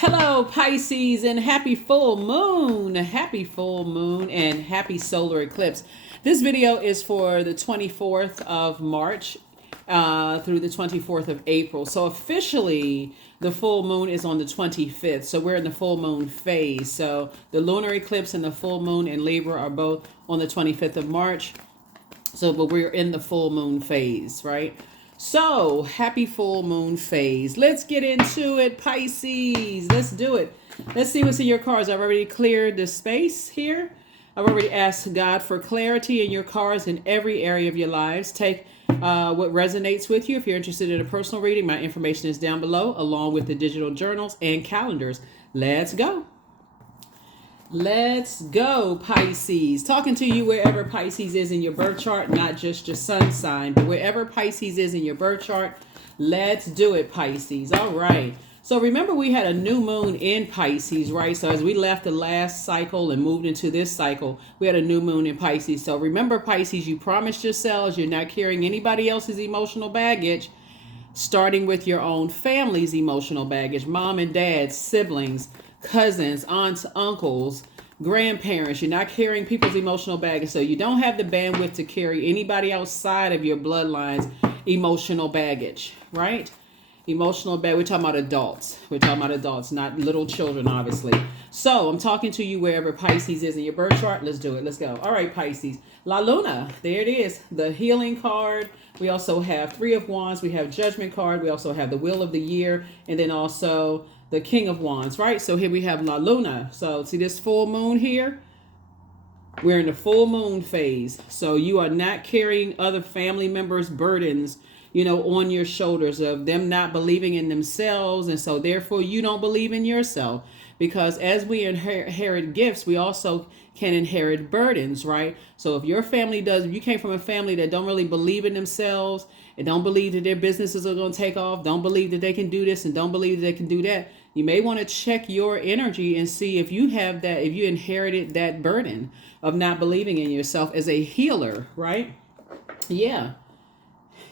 Hello, Pisces, and happy full moon. Happy full moon and happy solar eclipse. This video is for the 24th of March through the 24th of April. So officially, the full moon is on the 25th. So we're in the full moon phase. So the lunar eclipse and the full moon in Libra are both on the 25th of March. So, but we're in the full moon phase, right? So, happy full moon phase. Let's get into it, Pisces. Let's do it. Let's see what's in your cards. I've already cleared the space here. I've already asked God for clarity in your cards in every area of your lives. Take what resonates with you. If you're interested in a personal reading, my information is down below, along with the digital journals and calendars. Let's go. Let's go, Pisces. Talking to you wherever Pisces is in your birth chart, not just your sun sign, but wherever Pisces is in your birth chart. Let's do it, Pisces. All right. So remember, we had a new moon in Pisces, right? So as we left the last cycle and moved into this cycle, we had a new moon in Pisces. So remember, Pisces, you promised yourselves you're not carrying anybody else's emotional baggage, starting with your own family's emotional baggage, mom and dad, siblings, cousins, aunts, uncles, grandparents. You're not carrying people's emotional baggage. So you don't have the bandwidth to carry anybody outside of your bloodline's emotional baggage, right? Emotional baggage. We're talking about adults. We're talking about adults, not little children, obviously. So I'm talking to you wherever Pisces is in your birth chart. Let's do it. Let's go. All right, Pisces. La Luna. There it is. The healing card. We also have Three of Wands. We have Judgment card. We also have the Wheel of the Year. And then also the King of Wands, right? So here we have La Luna. So see this full moon here? We're in the full moon phase. So you are not carrying other family members' burdens, on your shoulders of them not believing in themselves. And so therefore you don't believe in yourself, because as we inherit gifts, we also can inherit burdens, right? So if your family if you came from a family that don't really believe in themselves and don't believe that their businesses are going to take off, don't believe that they can do this and don't believe that they can do that, you may want to check your energy and see if you have that, if you inherited that burden of not believing in yourself as a healer, right? Yeah.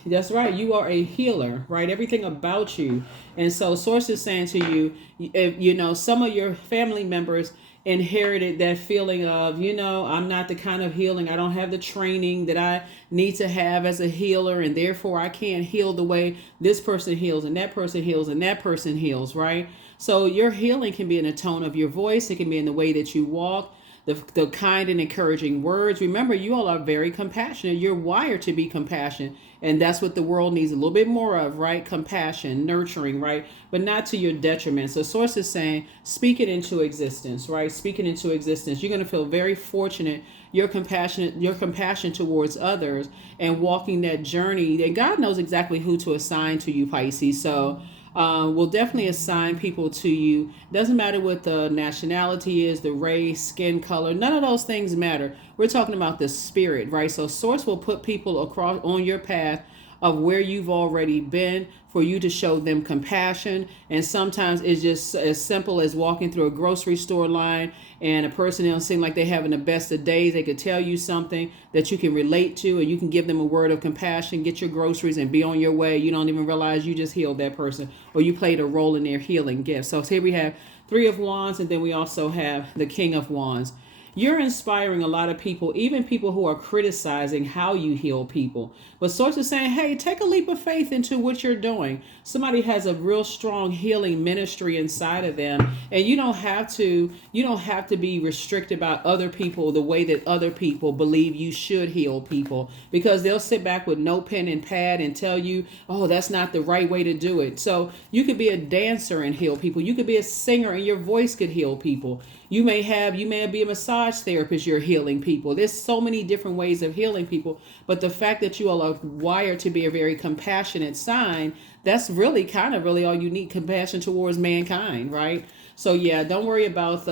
That's right. You are a healer, right? Everything about you. And so Source is saying to you, if, some of your family members inherited that feeling of, I'm not the kind of healing. I don't have the training that I need to have as a healer. And therefore I can't heal the way this person heals and that person heals and that person heals, right? So your healing can be in the tone of your voice. It can be in the way that you walk. The kind and encouraging words. Remember, you all are very compassionate. You're wired to be compassionate. And that's what the world needs a little bit more of, right? Compassion, nurturing, right? But not to your detriment. So Source is saying, speak it into existence, right? Speak it into existence. You're going to feel very fortunate. Your compassion towards others and walking that journey. And God knows exactly who to assign to you, Pisces. So will definitely assign people to you. Doesn't matter what the nationality is, the race, skin color, none of those things matter. We're talking about the spirit, right? So Source will put people across on your path of where you've already been for you to show them compassion. And sometimes it's just as simple as walking through a grocery store line and a person don't seem like they're having the best of days. They could tell you something that you can relate to, and you can give them a word of compassion, get your groceries and be on your way. You don't even realize you just healed that person, or you played a role in their healing gift. So here we have Three of Wands, and then we also have the King of Wands. You're inspiring a lot of people, even people who are criticizing how you heal people. But Source is saying, hey, take a leap of faith into what you're doing. Somebody has a real strong healing ministry inside of them. And you don't have to be restricted by other people the way that other people believe you should heal people, because they'll sit back with no pen and pad and tell you, oh, that's not the right way to do it. So you could be a dancer and heal people. You could be a singer and your voice could heal people. You may be a massage therapist, you're healing people. There's so many different ways of healing people. But the fact that you all are wired to be a very compassionate sign, that's really all you need, compassion towards mankind, right? So yeah, don't worry about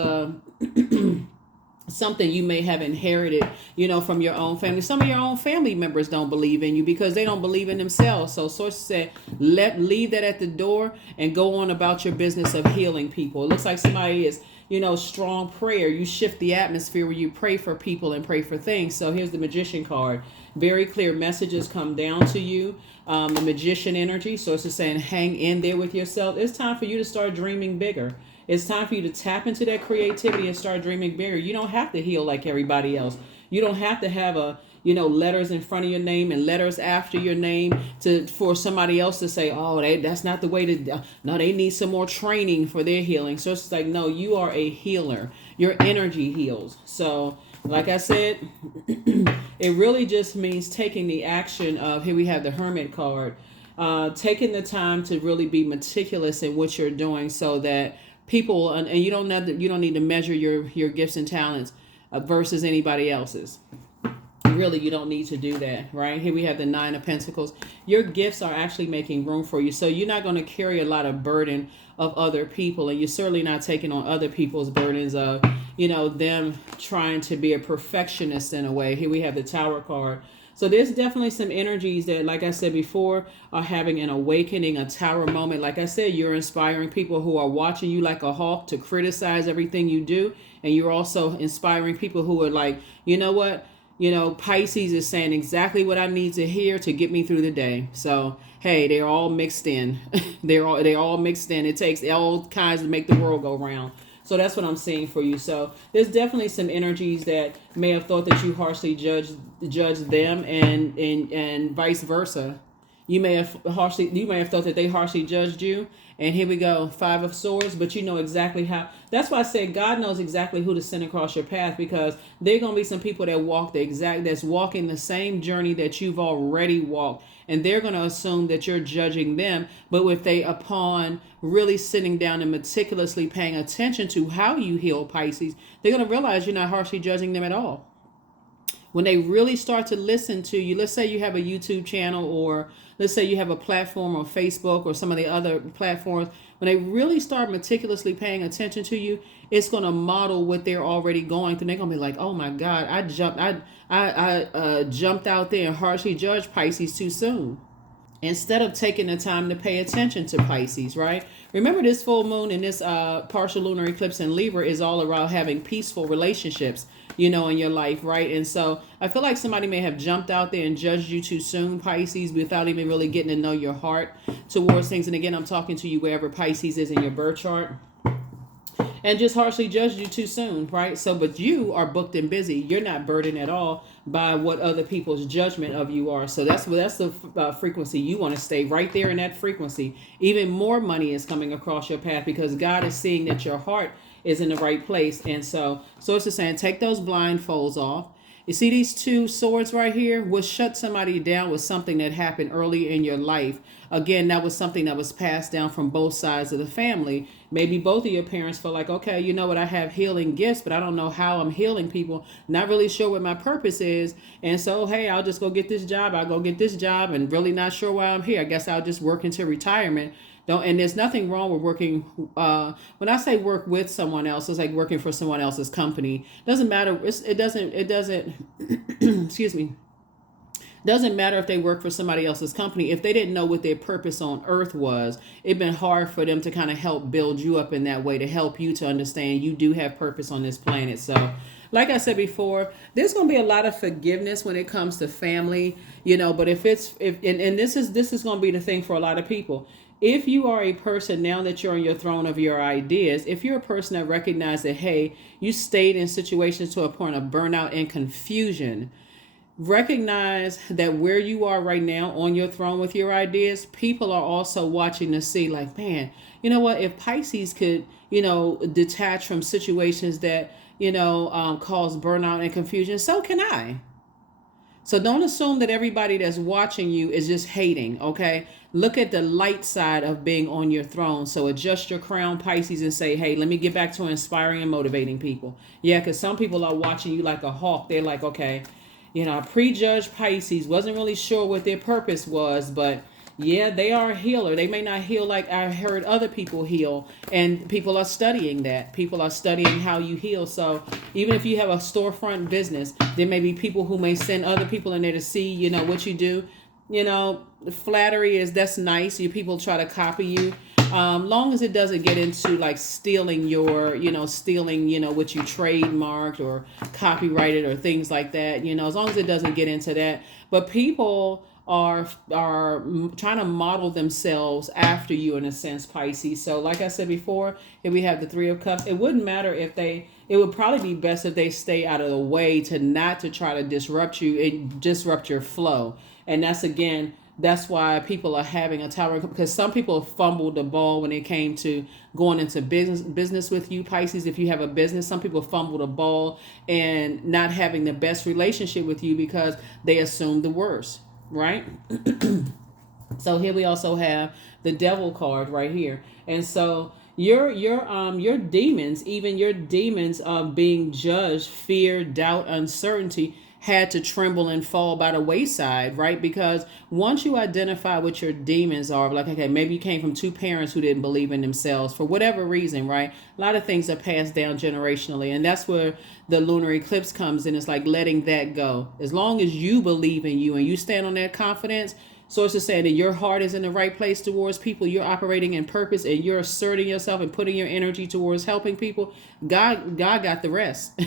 something you may have inherited, from your own family. Some of your own family members don't believe in you because they don't believe in themselves. So Source said, leave that at the door and go on about your business of healing people. It looks like somebody is, strong prayer. You shift the atmosphere where you pray for people and pray for things. So here's the Magician card. very clear messages come down to you. The magician energy. So it's just saying, hang in there with yourself. It's time for you to start dreaming bigger. It's time for you to tap into that creativity and start dreaming bigger. You don't have to heal like everybody else. You don't have to have letters in front of your name and letters after your name for somebody else to say, oh, that's not the way to. No, they need some more training for their healing. So it's like, no, you are a healer. Your energy heals. So, like I said, it really just means taking the action of, here we have the Hermit card, taking the time to really be meticulous in what you're doing, so that people, and you don't need to measure your gifts and talents versus anybody else's. Really, you don't need to do that, right? Here we have the Nine of Pentacles. Your gifts are actually making room for you. So you're not going to carry a lot of burden of other people. And you're certainly not taking on other people's burdens of, them trying to be a perfectionist in a way. Here we have the Tower card. So there's definitely some energies that, like I said before, are having an awakening, a tower moment. Like I said, you're inspiring people who are watching you like a hawk to criticize everything you do. And you're also inspiring people who are like, you know what? Pisces is saying exactly what I need to hear to get me through the day. So, hey, they're all mixed in. they're all mixed in. It takes all kinds to make the world go round. So that's what I'm seeing for you. So there's definitely some energies that may have thought that you harshly judged them, and vice versa. You may have thought that they harshly judged you. And here we go, Five of Swords, but you know exactly how. That's why I said God knows exactly who to send across your path, because there are going to be some people that that's walking the same journey that you've already walked. And they're going to assume that you're judging them. But if upon really sitting down and meticulously paying attention to how you heal, Pisces, they're going to realize you're not harshly judging them at all. When they really start to listen to you, let's say you have a YouTube channel, or let's say you have a platform on Facebook or some of the other platforms, when they really start meticulously paying attention to you, it's going to model what they're already going through. They're going to be like, oh my God, I jumped out there and harshly judged Pisces too soon. Instead of taking the time to pay attention to Pisces, right? Remember, this full moon and this partial lunar eclipse in Libra is all around having peaceful relationships, in your life, right? And so I feel like somebody may have jumped out there and judged you too soon, Pisces, without even really getting to know your heart towards things. And again, I'm talking to you wherever Pisces is in your birth chart. And just harshly judged you too soon, right? So, but you are booked and busy. You're not burdened at all by what other people's judgment of you are. So that's the frequency. You want to stay right there in that frequency. Even more money is coming across your path, because God is seeing that your heart is in the right place. And so it's just saying, take those blindfolds off. You see these two swords right here? What shut somebody down was something that happened early in your life. Again, that was something that was passed down from both sides of the family. Maybe both of your parents felt like, okay, you know what, I have healing gifts, but I don't know how I'm healing people. Not really sure what my purpose is. And so, hey, I'll just go get this job. I'll go get this job, and really not sure why I'm here. I guess I'll just work into retirement. And there's nothing wrong with working. When I say work with someone else, it's like working for someone else's company. Doesn't matter. It doesn't. Excuse me. Doesn't matter if they work for somebody else's company. If they didn't know what their purpose on earth was, it'd been hard for them to kind of help build you up in that way, to help you to understand you do have purpose on this planet. So, like I said before, there's going to be a lot of forgiveness when it comes to family, but if this is going to be the thing for a lot of people. If you are a person, now that you're on your throne of your ideas, if you're a person that recognizes that, hey, you stayed in situations to a point of burnout and confusion, recognize that where you are right now on your throne with your ideas, people are also watching to see, like, man, you know what, if Pisces could, detach from situations that, cause burnout and confusion, so can I. So don't assume that everybody that's watching you is just hating, okay? Look at the light side of being on your throne. So adjust your crown, Pisces, and say, hey, let me get back to inspiring and motivating people. Yeah, because some people are watching you like a hawk. They're like, okay, I prejudged Pisces, wasn't really sure what their purpose was, but yeah, they are a healer. They may not heal like I heard other people heal. And people are studying that. People are studying how you heal. So even if you have a storefront business, there may be people who may send other people in there to see, what you do. Flattery that's nice. People try to copy you. Long as it doesn't get into like stealing your, stealing, what you trademarked or copyrighted or things like that, as long as it doesn't get into that. But people are trying to model themselves after you in a sense, Pisces. So like I said before, if we have the Three of Cups, it wouldn't matter if it would probably be best if they stay out of the way to not to try to disrupt you and disrupt your flow. And that's why people are having a tower, because some people fumbled the ball when it came to going into business with you, Pisces. If you have a business, some people fumbled the ball and not having the best relationship with you because they assumed the worst, right? So here we also have the Devil card right here. And so your demons, even your demons of being judged, fear, doubt, uncertainty, had to tremble and fall by the wayside, right? Because once you identify what your demons are, like, okay, maybe you came from two parents who didn't believe in themselves for whatever reason, right? A lot of things are passed down generationally, and that's where the lunar eclipse comes in. It's like letting that go. As long as you believe in you and you stand on that confidence, sources saying that your heart is in the right place towards people, you're operating in purpose, and you're asserting yourself and putting your energy towards helping people, God got the rest.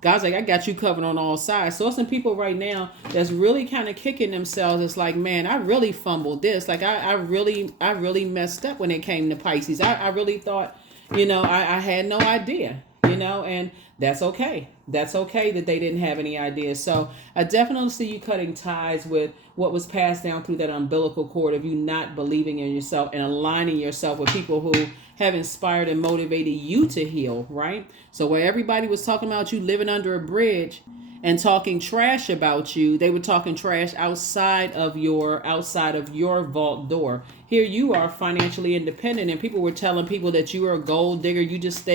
God's like, I got you covered on all sides. So some people right now that's really kind of kicking themselves. It's like, man, I really fumbled this. Like I really messed up when it came to Pisces. I really thought, I had no idea, and that's okay. That's okay that they didn't have any ideas. So I definitely see you cutting ties with what was passed down through that umbilical cord of you not believing in yourself and aligning yourself with people who have inspired and motivated you to heal, right? So where everybody was talking about you living under a bridge and talking trash about you, they were talking trash outside of your vault door. Here you are financially independent, and people were telling people that you are a gold digger. You just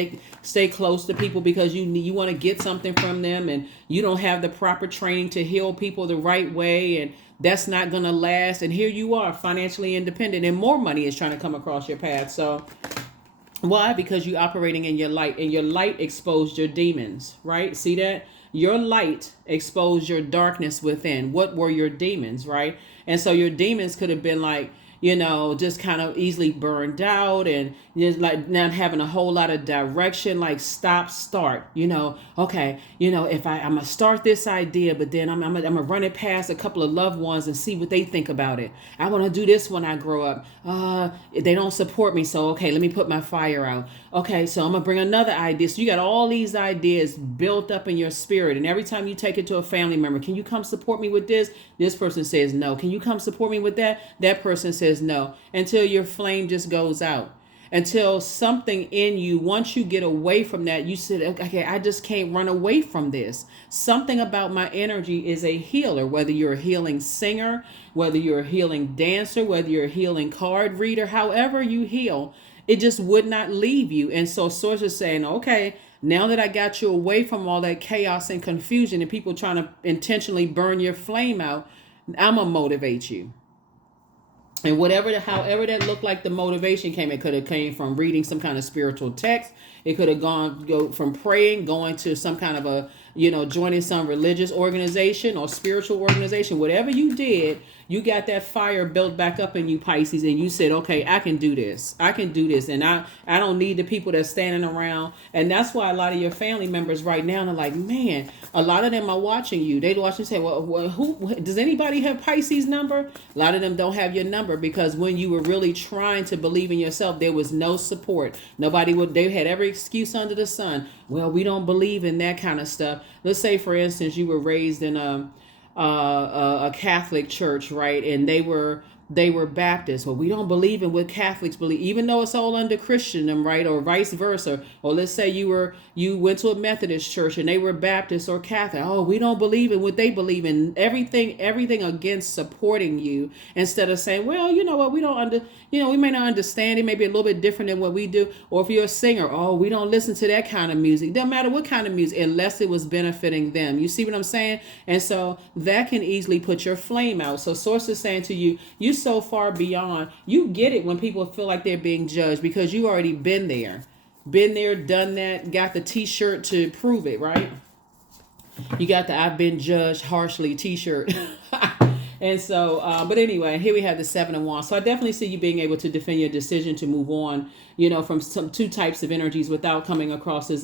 stay close to people because you want to get something from them, and you don't have the proper training to heal people the right way, and that's not going to last. And here you are financially independent, and more money is trying to come across your path. So why? Because you're operating in your light, and your light exposed your demons, right? See that? Your light exposed your darkness within. What were your demons, right? And so your demons could have been like, just kind of easily burned out and just like not having a whole lot of direction, like stop, start, okay, if I'm going to start this idea, but then I'm gonna run it past a couple of loved ones and see what they think about it. I want to do this when I grow up. They don't support me. So, okay, let me put my fire out. Okay, so I'm going to bring another idea. So you got all these ideas built up in your spirit. And every time you take it to a family member, can you come support me with this? This person says no. Can you come support me with that? That person says no. Until your flame just goes out. Until something in you, once you get away from that, you said, okay, I just can't run away from this. Something about my energy is a healer, whether you're a healing singer, whether you're a healing dancer, whether you're a healing card reader, however you heal, it just would not leave you. And so source is saying, okay, now that I got you away from all that chaos and confusion and people trying to intentionally burn your flame out, I'm going to motivate you. And however that looked like the motivation came, it could have came from reading some kind of spiritual text. It could have go from praying, going to some kind of a, joining some religious organization or spiritual organization. Whatever you did, you got that fire built back up in you, Pisces, and you said, okay, I can do this. I can do this. And I don't need the people that's standing around. And that's why a lot of your family members right now are like, man, a lot of them are watching you. They watch and say, well, who does anybody have Pisces number? A lot of them don't have your number because when you were really trying to believe in yourself, there was no support. They had every excuse under the sun. Well, we don't believe in that kind of stuff. Let's say, for instance, you were raised in a Catholic church, right? And they were Baptist. Well, we don't believe in what Catholics believe, even though it's all under Christendom, right? Or vice versa. Or let's say you went to a Methodist church and they were Baptist or Catholic. Oh, we don't believe in what they believe in. Everything against supporting you, instead of saying, well, you know what, we may not understand it, maybe a little bit different than what we do. Or if you're a singer, oh, we don't listen to that kind of music. Doesn't matter what kind of music, unless it was benefiting them. You see what I'm saying? And so that can easily put your flame out. So source is saying to you, you so far beyond, you get it when people feel like they're being judged because you already been there, done that, got the t-shirt to prove it, right? You got the I've been judged harshly t-shirt. And so, but anyway, here we have the Seven of Wands. So I definitely see you being able to defend your decision to move on, you know, from some two types of energies without coming across as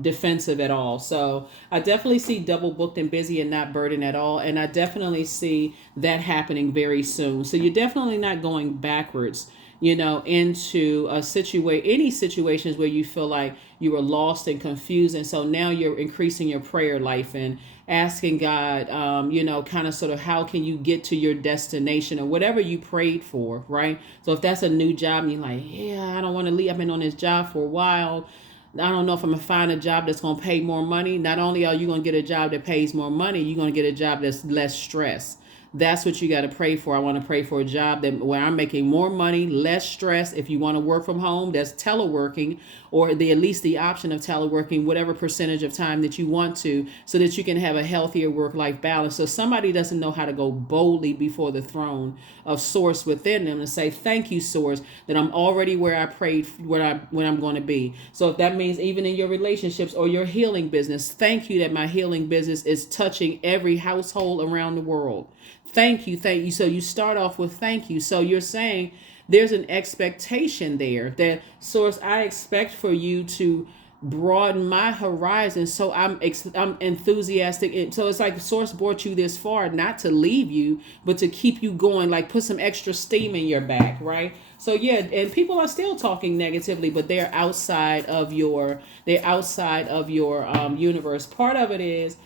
defensive at all. So I definitely see double booked and busy and not burdened at all. And I definitely see that happening very soon. So you're definitely not going backwards, you know, into any situations where you feel like you were lost and confused. And so now you're increasing your prayer life and asking God, you know, kind of sort of how can you get to your destination or whatever you prayed for, right? So if that's a new job and you're like, yeah, I don't want to leave. I've been on this job for a while. I don't know if I'm going to find a job that's going to pay more money. Not only are you going to get a job that pays more money, you're going to get a job that's less stress. That's what you got to pray for. I want to pray for a job where I'm making more money, less stress. If you want to work from home, that's teleworking, or at least the option of teleworking, whatever percentage of time that you want to, so that you can have a healthier work-life balance. So somebody doesn't know how to go boldly before the throne of Source within them and say, thank you, Source, that I'm already where I prayed when I'm going to be. So if that means even in your relationships or your healing business, thank you that my healing business is touching every household around the world. Thank you. So you start off with thank you. So you're saying there's an expectation there that, Source, I expect for you to broaden my horizon. So I'm enthusiastic. So it's like Source brought you this far, not to leave you, but to keep you going, like put some extra steam in your back, right? So yeah, and people are still talking negatively, but they're outside of your universe. Part of it is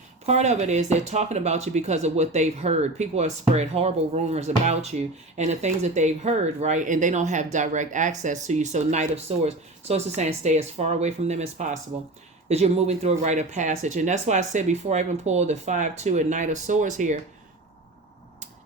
they're talking about you because of what they've heard. People have spread horrible rumors about you and the things that they've heard, right? And they don't have direct access to you. So Knight of Swords. So it's saying stay as far away from them as possible, because you're moving through a rite of passage. And that's why I said before I even pulled the 5-2 and Knight of Swords here,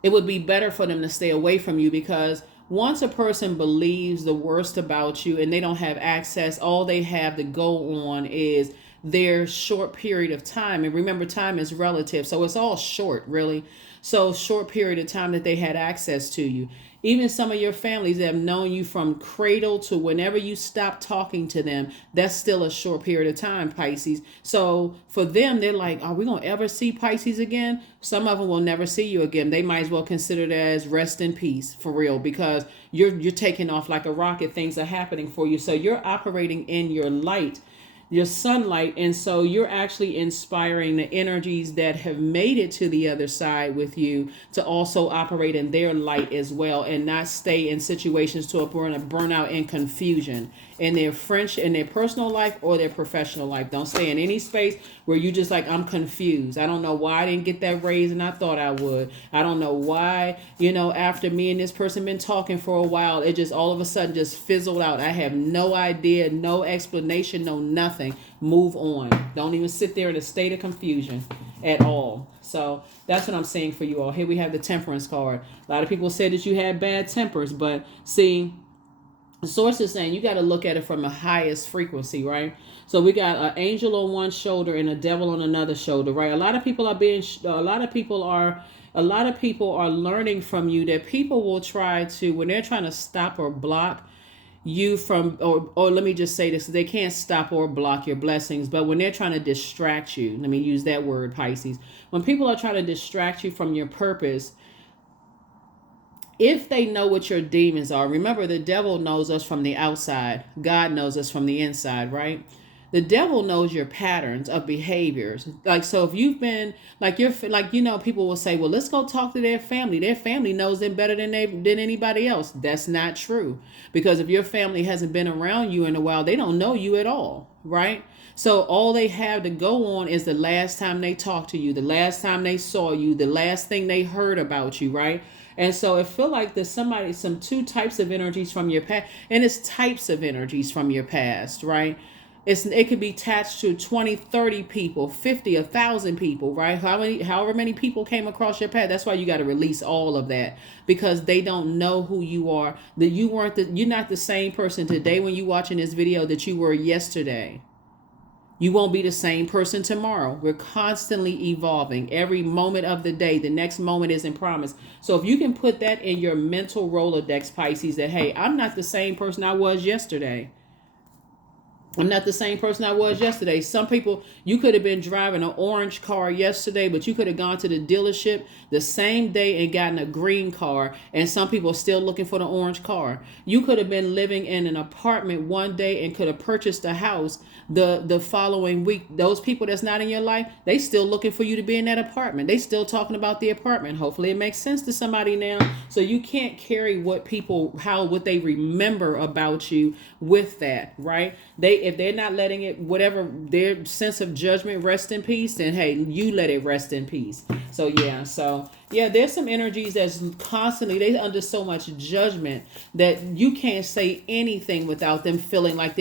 it would be better for them to stay away from you, because once a person believes the worst about you and they don't have access, all they have to go on is their short period of time. And remember, time is relative. So it's all short, really. So short period of time that they had access to you. Even some of your families that have known you from cradle to whenever you stop talking to them, that's still a short period of time, Pisces. So for them, they're like, are we going to ever see Pisces again? Some of them will never see you again. They might as well consider that as rest in peace, for real, because you're taking off like a rocket. Things are happening for you. So you're operating in your light, your sunlight, and so you're actually inspiring the energies that have made it to the other side with you to also operate in their light as well, and not stay in situations to a burnout and confusion in their personal life or their professional life. Don't stay in any space where you just like, I'm confused. I don't know why I didn't get that raise and I thought I would. I don't know why, after me and this person been talking for a while, it just all of a sudden just fizzled out. I have no idea, no explanation, no nothing. Move on. Don't even sit there in a state of confusion at all. So that's what I'm saying for you all. Here we have the Temperance card. A lot of people said that you had bad tempers, but see, the Source is saying you got to look at it from the highest frequency, right? So we got an angel on one shoulder and a devil on another shoulder, right? A lot of people are learning from you that people will try to, when they're trying to stop or block you from, or let me just say this, they can't stop or block your blessings, but when they're trying to distract you, let me use that word, Pisces, when people are trying to distract you from your purpose, if they know what your demons are, remember the devil knows us from the outside. God knows us from the inside, right? The devil knows your patterns of behaviors. Like, so if you've been people will say, well, let's go talk to their family. Their family knows them better than anybody else. That's not true. Because if your family hasn't been around you in a while, they don't know you at all, right? So all they have to go on is the last time they talked to you, the last time they saw you, the last thing they heard about you, right? And so it feel like there's some two types of energies from your past, and it's types of energies from your past, right? It could be attached to 20, 30 people, 50, 1,000 people, right? However many people came across your path. That's why you got to release all of that, because they don't know who you are. That you're not the same person today when you're watching this video that you were yesterday. You won't be the same person tomorrow. We're constantly evolving every moment of the day. The next moment isn't promised. So if you can put that in your mental Rolodex, Pisces, that, hey, I'm not the same person I was yesterday. I'm not the same person I was yesterday. Some people, you could have been driving an orange car yesterday, but you could have gone to the dealership the same day and gotten a green car. And some people are still looking for the orange car. You could have been living in an apartment one day and could have purchased a house the following week. Those people that's not in your life, they still looking for you to be in that apartment. They still talking about the apartment. Hopefully it makes sense to somebody now. So you can't carry what they remember about you with that, right? If they're not letting it, whatever their sense of judgment rest in peace, then hey, you let it rest in peace. So yeah, there's some energies that's constantly, they under so much judgment that you can't say anything without them feeling like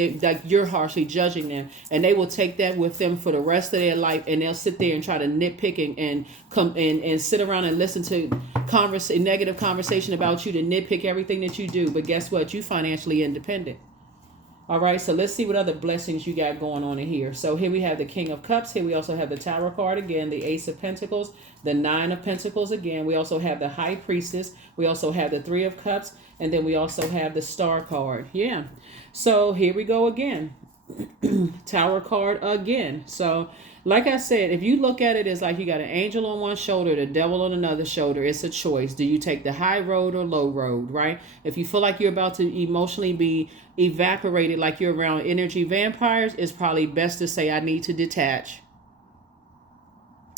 you're harshly judging them, and they will take that with them for the rest of their life, and they'll sit there and try to nitpick and come and sit around and listen to negative conversation about you, to nitpick everything that you do. But guess what? You financially independent. All right, so let's see what other blessings you got going on in here. So here we have the King of Cups. Here we also have the Tower card again, the Ace of Pentacles, the Nine of Pentacles again. We also have the High Priestess. We also have the Three of Cups, and then we also have the Star card. Yeah, so here we go again. Tower card again. So like I said, if you look at it as like you got an angel on one shoulder, the devil on another shoulder, it's a choice. Do you take the high road or low road, right? If you feel like you're about to emotionally be evaporated, like you're around energy vampires, it's probably best to say, I need to detach.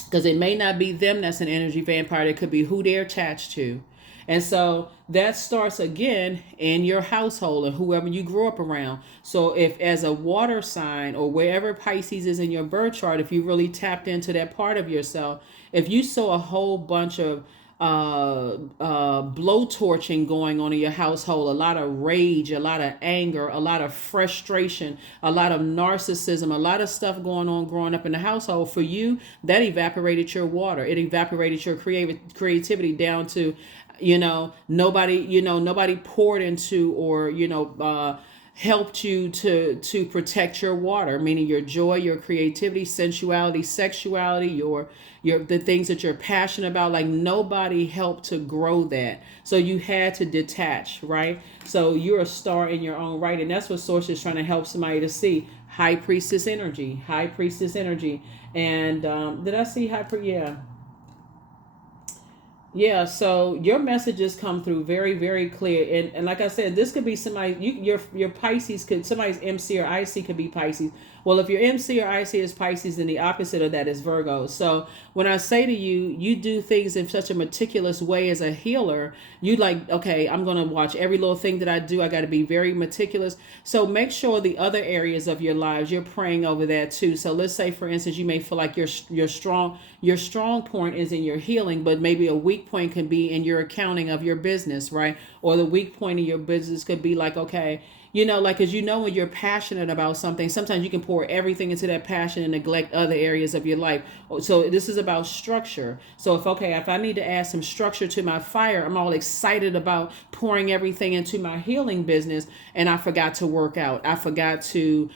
Because it may not be them that's an energy vampire. It could be who they're attached to. And so that starts again in your household and whoever you grew up around. So if as a water sign or wherever Pisces is in your birth chart, if you really tapped into that part of yourself, if you saw a whole bunch of blowtorching going on in your household, a lot of rage, a lot of anger, a lot of frustration, a lot of narcissism, a lot of stuff going on growing up in the household, for you, that evaporated your water. It evaporated your creativity down to, nobody poured into or, helped you to protect your water, meaning your joy, your creativity, sensuality, sexuality, your the things that you're passionate about. Like nobody helped to grow that. So you had to detach, right? So you're a star in your own right. And that's what Source is trying to help somebody to see. High Priestess energy. And did I see yeah. Yeah, so your messages come through very, very clear. And like I said, this could be somebody, your Pisces somebody's MC or IC could be Pisces. Well, if your MC or IC is Pisces, then the opposite of that is Virgo. So when I say to you, you do things in such a meticulous way as a healer, you like, okay, I'm going to watch every little thing that I do. I got to be very meticulous. So make sure the other areas of your lives, you're praying over that too. So let's say, for instance, you may feel like your strong point is in your healing, but maybe a weak point can be in your accounting of your business, right? Or the weak point in your business could be like, okay, because when you're passionate about something, sometimes you can pour everything into that passion and neglect other areas of your life. So this is about structure. So if I need to add some structure to my fire, I'm all excited about pouring everything into my healing business, and I forgot to work out. I forgot to,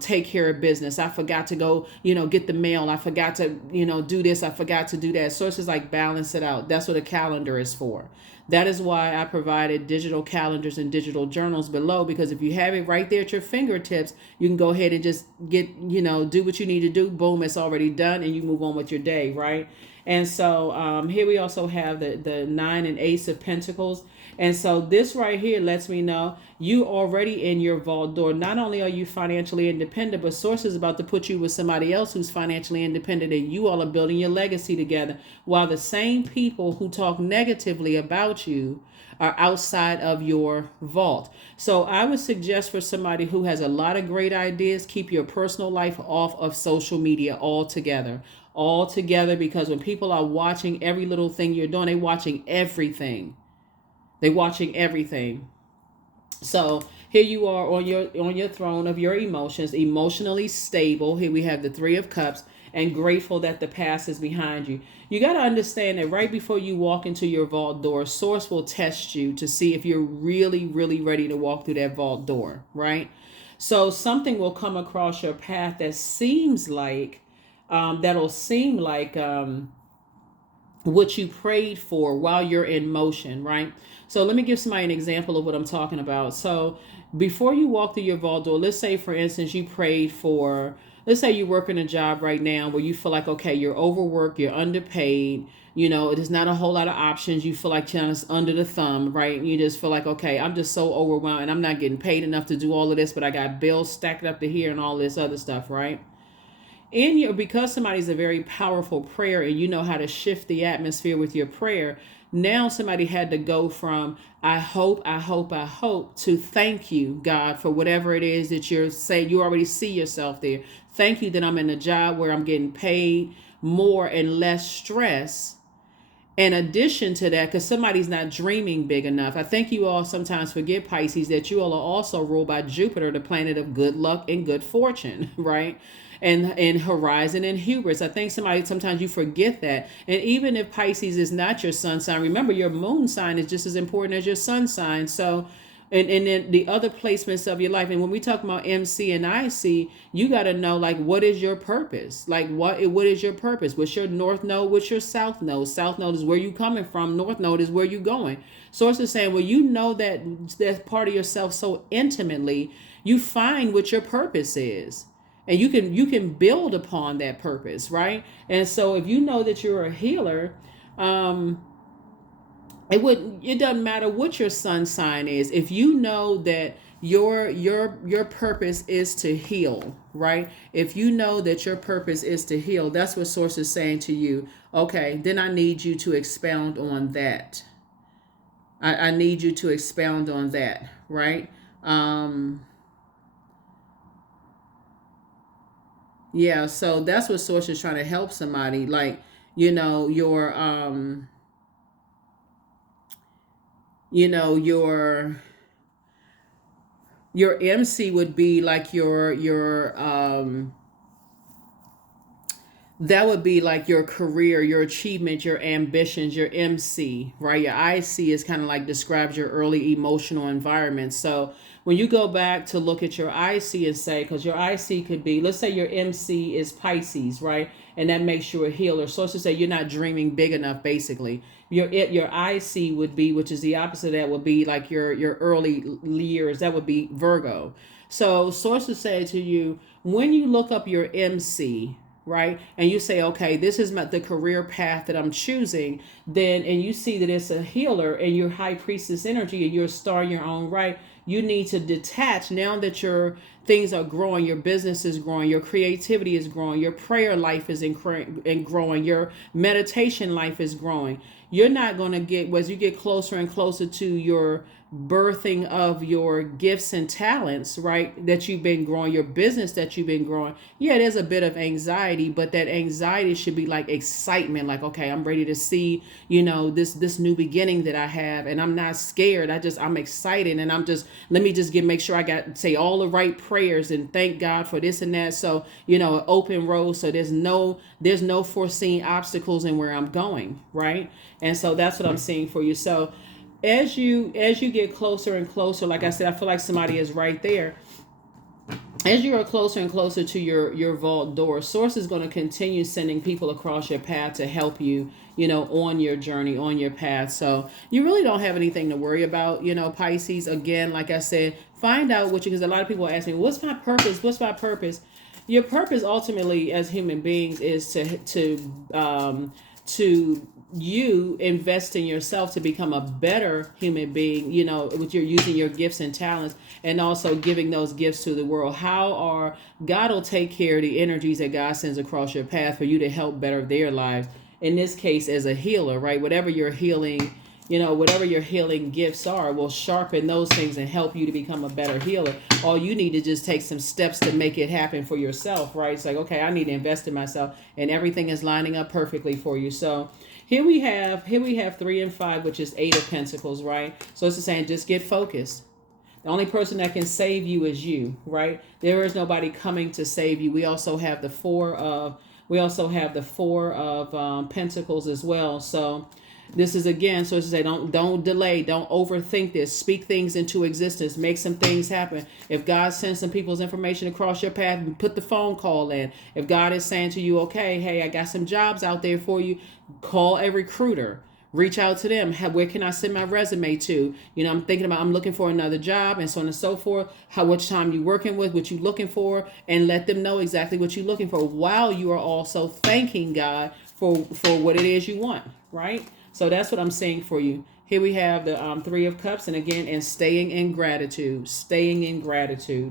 take care of business. I forgot to go, get the mail. I forgot to, do this. I forgot to do that. So it's just like balance it out. That's what a calendar is for. That is why I provided digital calendars and digital journals below, because if you have it right there at your fingertips, you can go ahead and just get, do what you need to do. Boom, it's already done, and you move on with your day, right? And so here we also have the 9 and Ace of Pentacles. And so this right here lets me know you already in your vault door. Not only are you financially independent, but Source is about to put you with somebody else who's financially independent, and you all are building your legacy together, while the same people who talk negatively about you are outside of your vault. So I would suggest for somebody who has a lot of great ideas, keep your personal life off of social media altogether, because when people are watching every little thing you're doing, they're watching everything. So here you are on your throne of your emotions, emotionally stable. Here we have the Three of Cups, and grateful that the past is behind you. You got to understand that right before you walk into your vault door, Source will test you to see if you're really, really ready to walk through that vault door, right? So something will come across your path that seems like, what you prayed for while you're in motion, right? So let me give somebody an example of what I'm talking about. So before you walk through your vault door, let's say, for instance, you prayed for, let's say you're working a job right now where you feel like, okay, you're overworked, you're underpaid, there's not a whole lot of options. You feel like just under the thumb, right? You just feel like, okay, I'm just so overwhelmed and I'm not getting paid enough to do all of this, but I got bills stacked up to here and all this other stuff, right? Because somebody's a very powerful prayer and you know how to shift the atmosphere with your prayer, now somebody had to go from I hope to thank you, God, for whatever it is that you're saying. You already see yourself there. Thank you that I'm in a job where I'm getting paid more and less stress. In addition to that, because somebody's not dreaming big enough. I think you all sometimes forget, Pisces, that you all are also ruled by Jupiter, the planet of good luck and good fortune, right? And horizon and hubris. I think sometimes you forget that. And even if Pisces is not your sun sign, remember your moon sign is just as important as your sun sign. So and then the other placements of your life. And when we talk about MC and IC, you got to know, like, what is your purpose? Like, what is your purpose? What's your north node? What's your south node? South node is where you coming from. North node is where you going. Source is saying, well, you know that's part of yourself so intimately, you find what your purpose is. And you can build upon that purpose, right? And so if you know that you're a healer, it doesn't matter what your sun sign is. If you know that your purpose is to heal, right? If you know that your purpose is to heal, that's what source is saying to you. Okay, then I need you to expound on that. I need you to expound on that, right? Yeah, so that's what source is trying to help somebody. Like, your you know your MC would be like your that would be like your career, your achievement, your ambitions, your MC, right? Your IC is kind of like describes your early emotional environment. So when you go back to look at your IC and say, because your IC could be, let's say your MC is Pisces, right? And that makes you a healer. So to say you're not dreaming big enough, basically. Your IC would be, which is the opposite of that, would be like your early years. That would be Virgo. So sources say to you, when you look up your MC, right, and you say, okay, this is the career path that I'm choosing, then, and you see that it's a healer and you're high priestess energy and you're a star in your own right, you need to detach. Now that your things are growing, your business is growing, your creativity is growing, your prayer life is growing, your meditation life is growing. You're not going to get, as you get closer and closer to your birthing of your gifts and talents, right, that you've been growing, your business that you've been growing, yeah, there's a bit of anxiety, but that anxiety should be like excitement, like, okay, I'm ready to see, this new beginning that I have, and I'm not scared. I'm excited, and let me just make sure I say all the right prayers and thank God for this and that. So, an open road, so there's no foreseen obstacles in where I'm going, right? And so that's what I'm seeing for you. So as you get closer and closer, like I said, I feel like somebody is right there. As you are closer and closer to your vault door, source is going to continue sending people across your path to help you, on your journey, on your path. So you really don't have anything to worry about, Pisces. Again, like I said, find out because a lot of people ask me, what's my purpose? What's my purpose? Your purpose ultimately as human beings is to you invest in yourself to become a better human being, with your using your gifts and talents, and also giving those gifts to the world. God will take care of the energies that God sends across your path for you to help better their lives. In this case, as a healer, right? Whatever your healing gifts are will sharpen those things and help you to become a better healer. All you need to just take some steps to make it happen for yourself, right? It's like, okay, I need to invest in myself, and everything is lining up perfectly for you. So here we have 3 and 5, which is 8 of Pentacles, right? So it's saying, just get focused. The only person that can save you is you, right? There is nobody coming to save you. We also have the 4 of Pentacles as well. So This is again, so to say, don't delay, don't overthink this. Speak things into existence. Make some things happen. If God sends some people's information across your path, put the phone call in. If God is saying to you, okay, hey, I got some jobs out there for you, call a recruiter. Reach out to them. Where can I send my resume to? I'm looking for another job, and so on and so forth. Which time you working with, what you looking for, and let them know exactly what you're looking for, while you are also thanking God for what it is you want, right? So that's what I'm saying for you. Here we have the Three of Cups, and again, and staying in gratitude,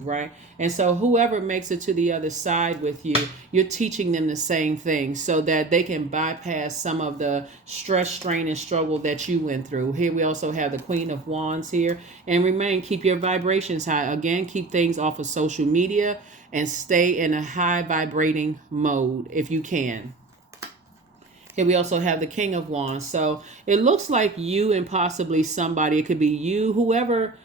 right? And so whoever makes it to the other side with you, you're teaching them the same thing so that they can bypass some of the stress, strain, and struggle that you went through. Here we also have the Queen of Wands here. And keep your vibrations high. Again, keep things off of social media and stay in a high vibrating mode if you can. Here we also have the King of Wands. So it looks like you and possibly somebody, it could be you, whoever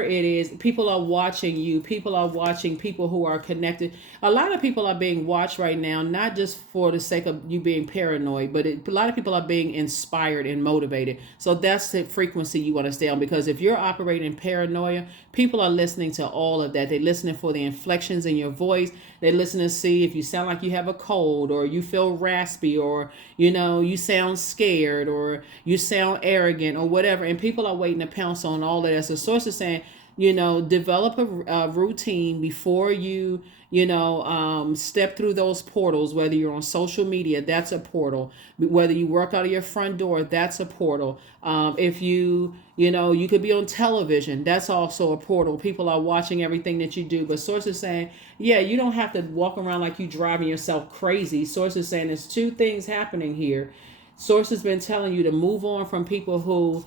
it is, people are watching you. People are watching people who are connected. A lot of people are being watched right now, not just for the sake of you being paranoid, but a lot of people are being inspired and motivated. So that's the frequency you want to stay on, because if you're operating paranoia, people are listening to all of that. They're listening for the inflections in your voice. They're listening to see if you sound like you have a cold, or you feel raspy, or you sound scared, or you sound arrogant, or whatever. And people are waiting to pounce on all of that. So source is saying, develop a routine before you step through those portals. Whether you're on social media, that's a portal. Whether you work out of your front door, that's a portal. If you could be on television, that's also a portal. People are watching everything that you do. But source is saying, yeah, you don't have to walk around like you driving yourself crazy. Source is saying there's two things happening here. Source has been telling you to move on from people who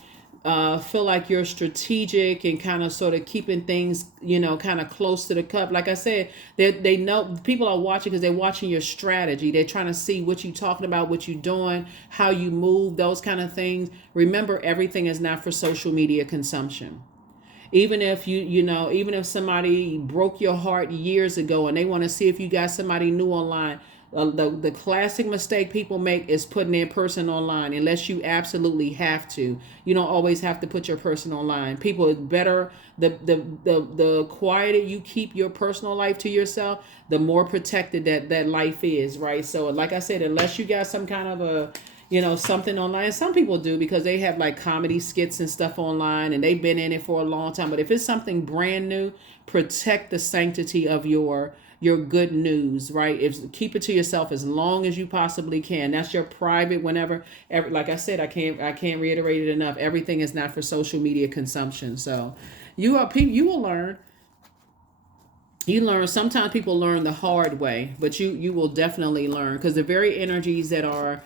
feel like you're strategic and kind of sort of keeping things, kind of close to the cup. Like I said, they know people are watching because they're watching your strategy. They're trying to see what you're talking about, what you're doing, how you move, those kind of things. Remember, everything is not for social media consumption. Even if even if somebody broke your heart years ago and they want to see if you got somebody new online, the classic mistake people make is putting their person online, unless you absolutely have to. You don't always have to put your person online. People, better the quieter you keep your personal life to yourself, the more protected that life is, right? So like I said, unless you got some kind of a something online. Some people do, because they have like comedy skits and stuff online and they've been in it for a long time. But if it's something brand new, protect the sanctity of your good news, right? Keep it to yourself as long as you possibly can. That's your private. Like I said, I can't reiterate it enough. Everything is not for social media consumption. So you will learn. You learn. Sometimes people learn the hard way, but you will definitely learn, because the very energies that are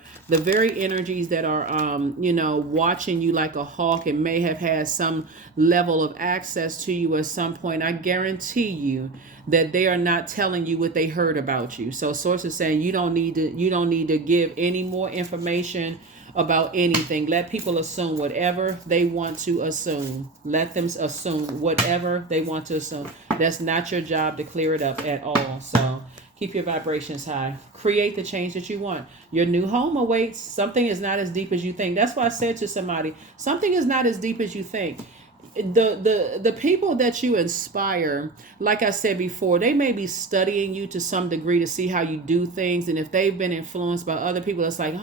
watching you like a hawk and may have had some level of access to you at some point, I guarantee you that they are not telling you what they heard about you. So source is saying you don't need to give any more information about anything. Let people assume whatever they want to assume. Let them assume whatever they want to assume. That's not your job to clear it up at all. So keep your vibrations high. Create the change that you want. Your new home awaits. Something is not as deep as you think. That's why I said to somebody, something is not as deep as you think. The people that you inspire, like I said before, they may be studying you to some degree to see how you do things. And if they've been influenced by other people, it's like,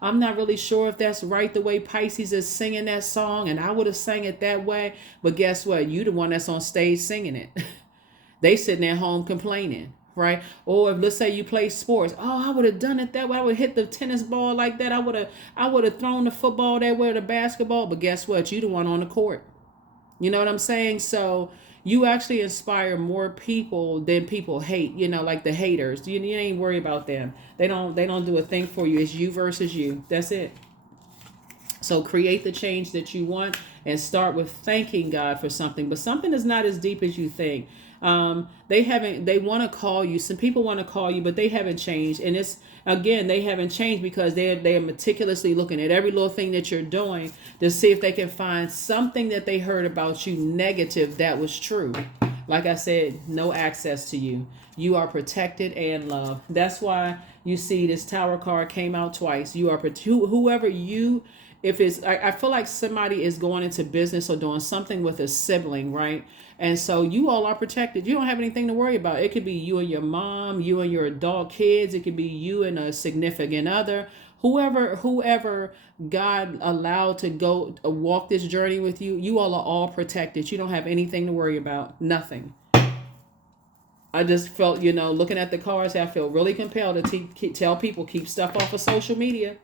I'm not really sure if that's right, the way Pisces is singing that song, and I would have sang it that way. But guess what? You the one that's on stage singing it. They sitting at home complaining, right? Or if, let's say you play sports, I would have done it that way. I would have hit the tennis ball like that. I would have thrown the football that way, or the basketball. But guess what? You the one on the court. You know what I'm saying? So you actually inspire more people than people hate, like the haters. You ain't worry about them. They don't do a thing for you. It's you versus you. That's it. So create the change that you want and start with thanking God for something. But something is not as deep as you think. They want to call you. Some people want to call you, but they haven't changed. And they haven't changed because they're meticulously looking at every little thing that you're doing to see if they can find something that they heard about you negative that was true. Like I said, no access to you. You are protected and loved. That's why you see this Tower card came out twice. You are whoever you if it's, I feel like somebody is going into business or doing something with a sibling, right? And so you all are protected. You don't have anything to worry about. It could be you and your mom, you and your adult kids. It could be you and a significant other. Whoever God allowed to go walk this journey with you, you all are protected. You don't have anything to worry about. Nothing. I just felt, looking at the cards, I feel really compelled to tell people, keep stuff off of social media.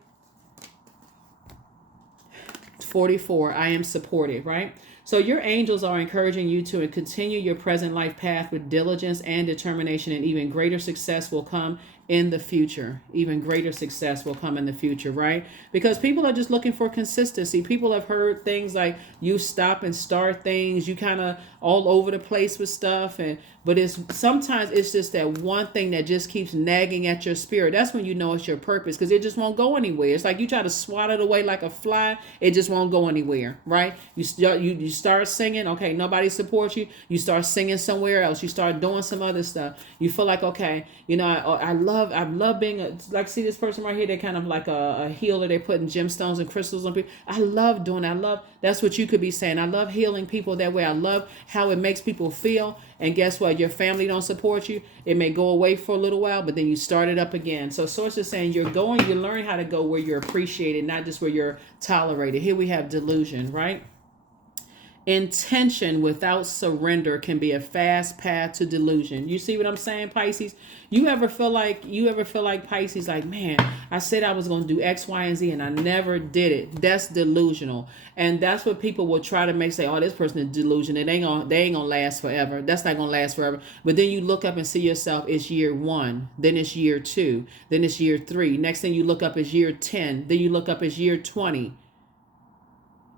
44, I am supported, right? So your angels are encouraging you to continue your present life path with diligence and determination, and even greater success will come in the future. Even greater success will come in the future, right? Because people are just looking for consistency. People have heard things like you stop and start things, you kind of all over the place with stuff, but sometimes it's just that one thing that just keeps nagging at your spirit. That's when you know it's your purpose, because it just won't go anywhere. It's like you try to swat it away like a fly, it just won't go anywhere, right? You start singing, okay, nobody supports you. You start singing somewhere else. You start doing some other stuff. You feel like, okay, I love being like, see this person right here, they're kind of like a healer. They're putting gemstones and crystals on people. I love doing that. That's what you could be saying. I love healing people that way. I love how it makes people feel. And guess what? Your family don't support you. It may go away for a little while, but then you start it up again. So Source is saying you learn how to go where you're appreciated, not just where you're tolerated. Here we have delusion, right? Intention without surrender can be a fast path to delusion. You see what I'm saying, Pisces? You ever feel like Pisces, like, man, I said I was going to do X, Y, and Z and I never did it. That's delusional. And that's what people will try to say, oh, this person is delusional. They ain't gonna last forever. That's not gonna last forever. But then you look up and see yourself, it's year 1, then it's year 2, then it's year 3. Next thing you look up is year 10, then you look up is year 20.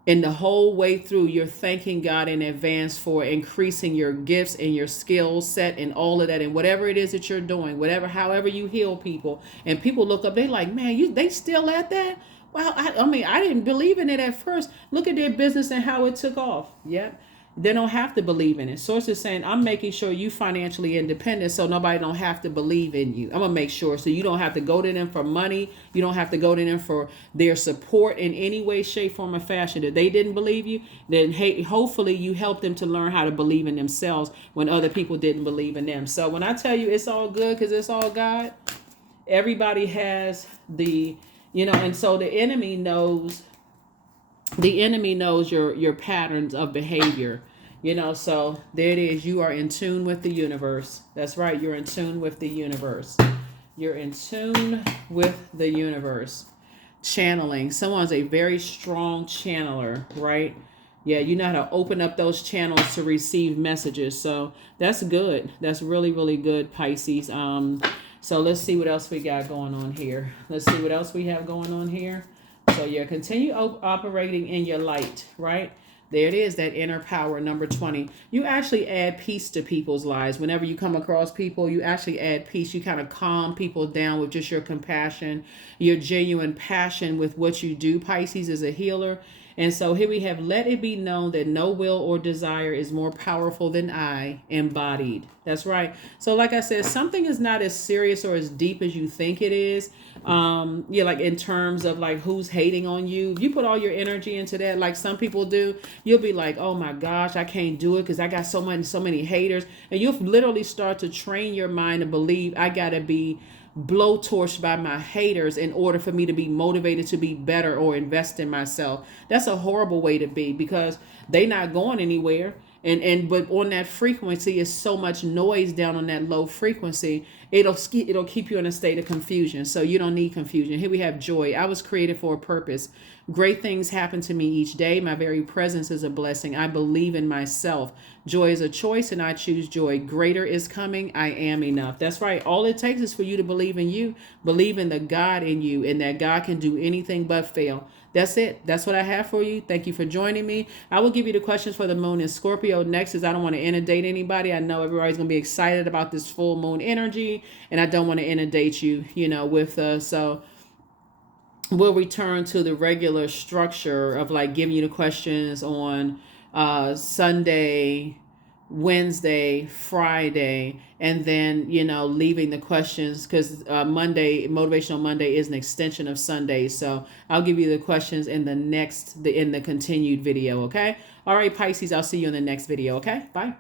And the whole way through, you're thanking God in advance for increasing your gifts and your skill set and all of that. And whatever it is that you're doing, however you heal people, and people look up, they like, man, they still at that? Wow. I didn't believe in it at first. Look at their business and how it took off. Yep. They don't have to believe in it. Source is saying, I'm making sure you financially independent so nobody don't have to believe in you. I'm going to make sure so you don't have to go to them for money. You don't have to go to them for their support in any way, shape, form, or fashion. If they didn't believe you, then hopefully you help them to learn how to believe in themselves when other people didn't believe in them. So when I tell you it's all good because it's all God, everybody has and so the enemy knows your patterns of behavior, so there it is. You are in tune with the universe. That's right. You're in tune with the universe. You're in tune with the universe. Channeling. Someone's a very strong channeler, right? Yeah, you know how to open up those channels to receive messages. So that's good. That's really, really good, Pisces. So let's see what else we got going on here. Let's see what else we have going on here. So yeah, continue operating in your light, right? There it is, that inner power, number 20. You actually add peace to people's lives. Whenever you come across people, you actually add peace. You kind of calm people down with just your compassion, your genuine passion with what you do. Pisces is a healer. And so here we have, let it be known that no will or desire is more powerful than I, embodied. That's right. So like I said, something is not as serious or as deep as you think it is. Like in terms of like who's hating on you. If you put all your energy into that, like some people do, you'll be like, oh my gosh, I can't do it because I got so many haters. And you'll literally start to train your mind to believe I got to be blowtorched by my haters in order for me to be motivated to be better or invest in myself. That's a horrible way to be because they not going anywhere. But on that frequency is so much noise down on that low frequency, it'll keep you in a state of confusion. So you don't need confusion. Here we have joy. I was created for a purpose. Great things happen to me each day. My very presence is a blessing. I believe in myself. Joy is a choice and I choose joy. Greater is coming. I am enough. That's right. All it takes is for you to believe in you, believe in the God in you, and that God can do anything but fail. That's it. That's what I have for you. Thank you for joining me. I will give you the questions for the moon in Scorpio next, as I don't want to inundate anybody. I know everybody's going to be excited about this full moon energy, and I don't want to inundate you, with so we'll return to the regular structure of like giving you the questions on Sunday, Wednesday, Friday, and then, you know, leaving the questions because Monday, Motivational Monday, is an extension of Sunday. So I'll give you the questions in the continued video. Okay. All right, Pisces, I'll see you in the next video. Okay. Bye.